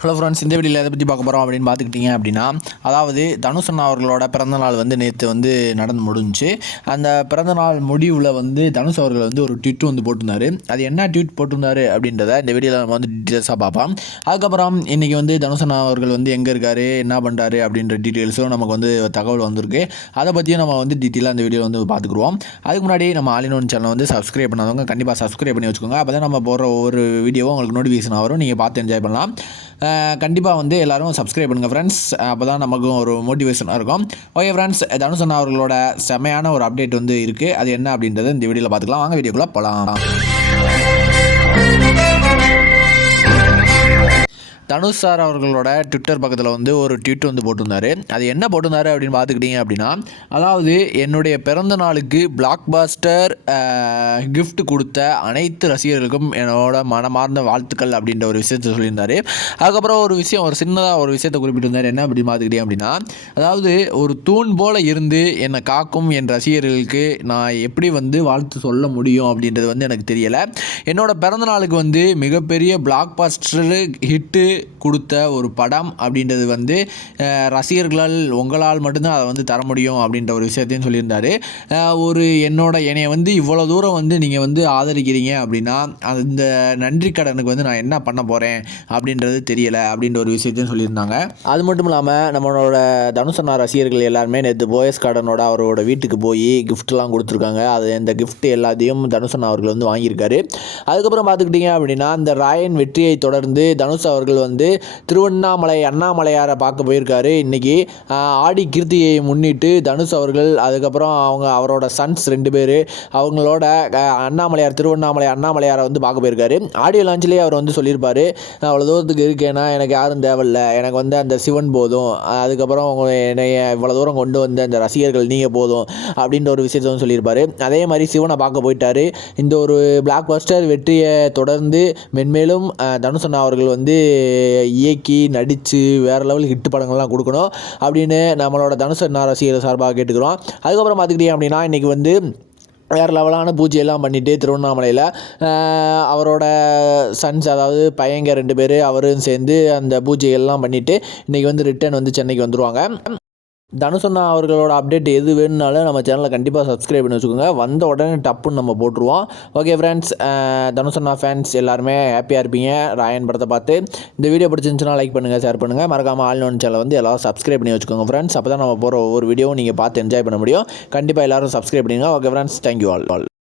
Hello friends இந்த வீடியோவில் எதை பற்றி பார்க்க போகிறோம் அப்படின்னு பார்த்துக்கிட்டிங்க அப்படின்னா அதாவது தனுஷ் அண்ணா அவர்களோட பிறந்தநாள் வந்து நேற்று வந்து நடந்து முடிஞ்சுச்சு அந்த பிறந்தநாள் முடிவில் வந்து தனுஷ் அவர்கள் வந்து ஒரு ட்விட் வந்து போட்டிருந்தார். அது என்ன ட்வீட் போட்டிருந்தாரு அப்படின்றத இந்த வீடியோவில் நம்ம வந்து டீட்டெயில்ஸாக பார்ப்போம். அதுக்கப்புறம் இன்றைக்கி வந்து தனுஷ் அண்ணா அவர்கள் வந்து எங்கே இருக்கார் என்ன பண்ணுறாரு அப்படின்ற டீட்டெயில்ஸும் நமக்கு வந்து தகவல் வந்திருக்கு. அதை பற்றியும் நம்ம வந்து டீட்டெயிலாக அந்த வீடியோ வந்து பார்த்துக்குருவோம். அதுக்கு முன்னாடி நம்ம ஆலினோன் சேனல் வந்து சப்ஸ்கிரைப் பண்ணாதவங்க கண்டிப்பாக சப்ஸ்கிரைப் பண்ணி வச்சுக்கோங்க. அப்போ தான் நம்ம போடுற ஒவ்வொரு வீடியோவும் உங்களுக்கு நோட்டிஃபிகேஷன் வரும். நீங்கள் பார்த்து என்ஜாய் பண்ணலாம். கண்டிப்பாக வந்து எல்லாரும் சப்ஸ்கிரைப் பண்ணுங்கள் ஃப்ரெண்ட்ஸ் அப்போ தான் நமக்கும் ஒரு மோட்டிவேஷனாக இருக்கும். ஓகே ஃப்ரெண்ட்ஸ் தனுசன் அவர்களோட செமையான ஒரு அப்டேட் வந்து இருக்குது அது என்ன அப்படின்றத இந்த வீடியோவில் பார்த்துக்கலாம். வாங்க வீடியோக்குள்ளே போகலாம் தனுஷ் சார் அவர்களோட ட்விட்டர் பக்கத்தில் வந்து ஒரு ட்வீட் வந்து போட்டிருந்தார். அது என்ன போட்டிருந்தாரு அப்படின்னு பார்த்துக்கிட்டிங்க அப்படின்னா அதாவது என்னுடைய பிறந்த நாளுக்கு பிளாக் பாஸ்டர் கிஃப்ட் கொடுத்த அனைத்து ரசிகர்களுக்கும் என்னோட மனமார்ந்த வாழ்த்துக்கள் அப்படின்ற ஒரு விஷயத்தை சொல்லியிருந்தார். அதுக்கப்புறம் ஒரு விஷயம் ஒரு சின்னதாக ஒரு விஷயத்தை குறிப்பிட்டிருந்தார். என்ன அப்படின்னு பார்த்துக்கிட்டீங்க அப்படின்னா அதாவது ஒரு தூண் போல இருந்து என்னை காக்கும் என் ரசிகர்களுக்கு நான் எப்படி வந்து வாழ்த்து சொல்ல முடியும் அப்படின்றது வந்து எனக்கு தெரியலை. என்னோட பிறந்த நாளுக்கு வந்து மிகப்பெரிய பிளாக் பாஸ்டர் ஹிட்டு கொடுத்த ஒரு படம் அப்படின்றது வந்து ரசிகர்களால் உங்களால் மட்டும்தான் அதை வந்து தர முடியும் அப்படின்ற ஒரு விஷயத்தையும் சொல்லியிருந்தார். ஒரு என்னோட என்னையை வந்து இவ்வளோ தூரம் வந்து நீங்கள் வந்து ஆதரிக்கிறீங்க அப்படின்னா அந்த நன்றி கடனுக்கு வந்து நான் என்ன பண்ண போகிறேன் அப்படின்றது தெரியலை அப்படின்ற ஒரு விஷயத்தையும் சொல்லியிருந்தாங்க. அது மட்டும் இல்லாமல் நம்மளோட தனுஷனா ரசிகர்கள் எல்லாருமே நேற்று போயஸ் கார்டனோட அவரோட வீட்டுக்கு போய் கிஃப்ட்லாம் கொடுத்துருக்காங்க. அது இந்த கிஃப்ட் எல்லாத்தையும் தனுஷன் அவர்கள் வந்து வாங்கியிருக்காரு. அதுக்கப்புறம் பார்த்துக்கிட்டிங்க அப்படின்னா இந்த ராயன் வெற்றியை தொடர்ந்து தனுஷ் அவர்கள் வந்து திருவண்ணாமலை அண்ணாமலையாரை பார்க்க போயிருக்காரு. இன்றைக்கி ஆடி கிருத்தியை முன்னிட்டு தனுஷ் அவர்கள் அதுக்கப்புறம் அவங்க அவரோட சன்ஸ் ரெண்டு பேர் அவங்களோட அண்ணாமலையார் திருவண்ணாமலை அண்ணாமலையாரை வந்து பார்க்க போயிருக்காரு. ஆடியோ லான்ச்லேயே அவர் வந்து சொல்லியிருப்பார். நான் அவ்வளோ தூரத்துக்கு இருக்கேன்னா எனக்கு யாரும் தேவையில்ல. எனக்கு வந்து அந்த சிவன் போதும். அதுக்கப்புறம் அவங்க என்னைய இவ்வளோ தூரம் கொண்டு வந்த அந்த ரசிகர்கள் நீங்கள் போதும் அப்படின்ற ஒரு விஷயத்தை வந்து சொல்லியிருப்பார். அதே மாதிரி சிவனை பார்க்க போயிட்டாரு. இந்த ஒரு பிளாக் பஸ்டர் வெற்றியை தொடர்ந்து மென்மேலும் தனுஷ் அண்ணா அவர்கள் வந்து இயக்கி நடித்து வேறு லெவல் ஹிட் படங்கள்லாம் கொடுக்கணும் அப்படின்னு நம்மளோட தனுஷ் அண்ணா ரசிகர் சார்பாக கேட்டுக்கிறோம். அதுக்கப்புறம் பார்த்துக்கிட்டீங்க அப்படின்னா இன்றைக்கி வந்து வேறு லெவலான பூஜையெல்லாம் பண்ணிவிட்டு திருவண்ணாமலையில் அவரோட சன்ஸ் அதாவது பையங்க ரெண்டு பேர் அவரும் சேர்ந்து அந்த பூஜைகள்லாம் பண்ணிவிட்டு இன்றைக்கி வந்து ரிட்டர்ன் வந்து சென்னைக்கு வந்துடுவாங்க தனுசண்ணா அவர்களோட அப்டேட் எது வேணும்னாலும் நம்ம சேனலை கண்டிப்பாக சப்ஸ்கிரைப் பண்ணி வச்சுக்கோங்க. வந்த உடனே டப்புன்னு நம்ம போட்டுருவோம். ஓகே ஃப்ரெண்ட்ஸ் தனுசண்ணா ஃபேன்ஸ் எல்லாருமே ஹாப்பியாக இருப்பீங்க. ராயன் படத்தை பார்த்து. இந்த வீடியோ பிடிச்சிருந்துச்சுன்னா லைக் பண்ணுங்கள் ஷேர் பண்ணுங்கள் மறக்காமல் ஆல் நோன் சேனலை வந்து எல்லோரும் சப்ஸ்கிரைப் பண்ணி வச்சுக்கோங்க ஃப்ரெண்ட்ஸ் அப்போ தான் நம்ம போகிற ஒவ்வொரு வீடியோவும் நீங்கள் பார்த்து என்ஜாய் பண்ண முடியும். கண்டிப்பாக எல்லோரும் சப்ஸ்கிரைப் பண்ணுங்க okay friends thank you all all